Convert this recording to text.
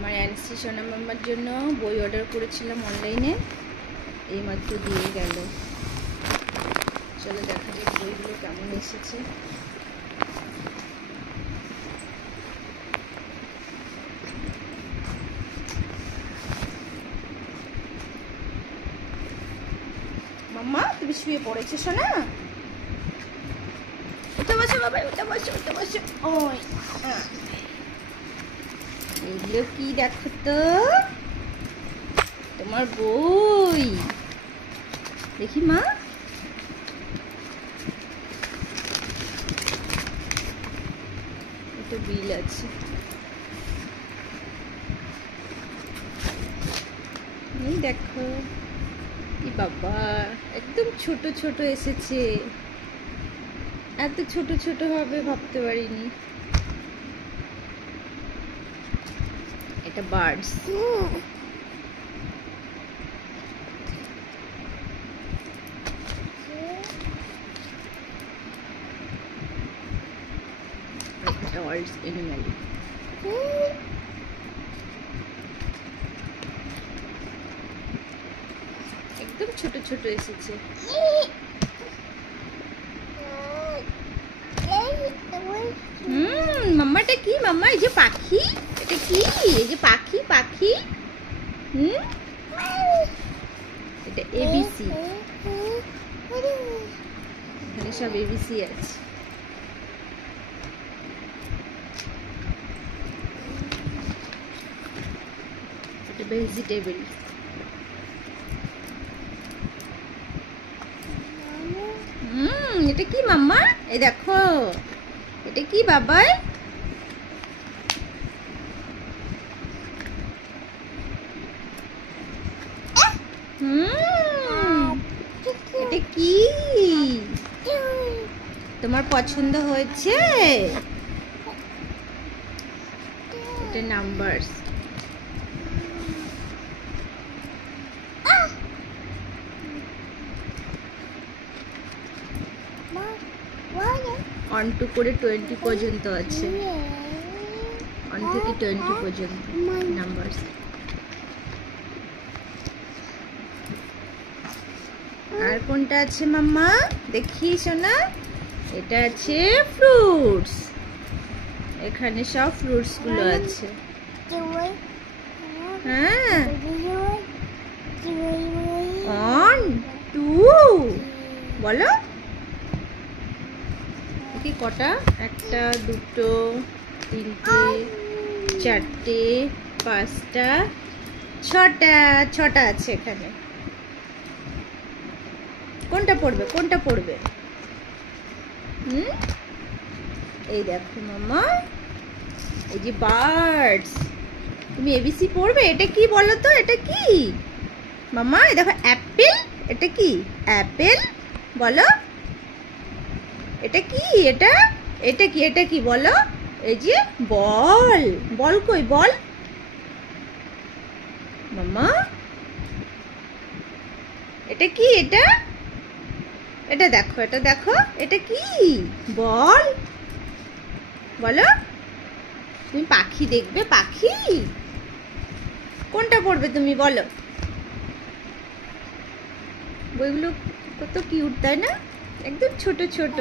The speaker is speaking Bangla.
আমার অ্যান্সি সোনা মাম্মার জন্য বই অর্ডার করেছিলাম অনলাইনে, এইমাত্র দিয়ে গেল। চলো দেখা যাক বইগুলো কেমন এসেছে। মাম্মা তুমি শুয়ে পড়েছো সোনা? উঠে বসো বাবা, উঠে বসো, উঠে বসো। ওই এগুলো কি দেখো তো, তোমার বই দেখি মা। এটা বিল আছে, এই দেখো। এই বাবা একদম ছোট ছোট এসেছে, এত ছোট ছোট হবে ভাবতে পারিনি। এটা বার্ডস, এটা ওয়ার্ল্ডস অ্যানিমাল। একদম ছোট ছোট এসেছে। মাম্মাটা কি মাম্মা? এই যে পাখি, এটা কি? এই যে পাখি পাখি। এটা এবিসি, এখানে সব এবিসি আছে। এটা ভেজিটেবল। এটা কি মাম্মা? এই দেখো, এটা কি বাবাই? এটা কি তোমার পছন্দ হয়েছে? এটা নাম্বারস। অন টু করে 20 পর্যন্ত আছে, 1 থেকে 20 পর্যন্ত নাম্বারস। আর কোনটা আছে মাম্মা দেখি সোনা? এটা আছে ফ্রুটস, এখানে সব ফ্রুটস গুলো আছে। হ্যাঁ, 1 2 বলো কি কটা? 1 2 3 4 5 6টা আছে এখানে। কোনটা পড়বে, কোনটা পড়বে? এই দেখো মাম্মা, এই যে বার্ডস। তুমি এবিসি পড়বে? এটা কি বলো তো, এটা কি মাম্মা? এই দেখো অ্যাপেল, এটা কি অ্যাপেল বলো? এটা কি? এটা এটা কি? এটা কি বলো? এই যে বল, বল কই বল মাম্মা? এটা কি? এটা এটা দেখো, এটা দেখো, এটা কি বল বলো? তুমি পাখি দেখবে, পাখি কোনটা পড়বে তুমি বলো? বইগুলো কত কিউট তাই না? একদম ছোট ছোট।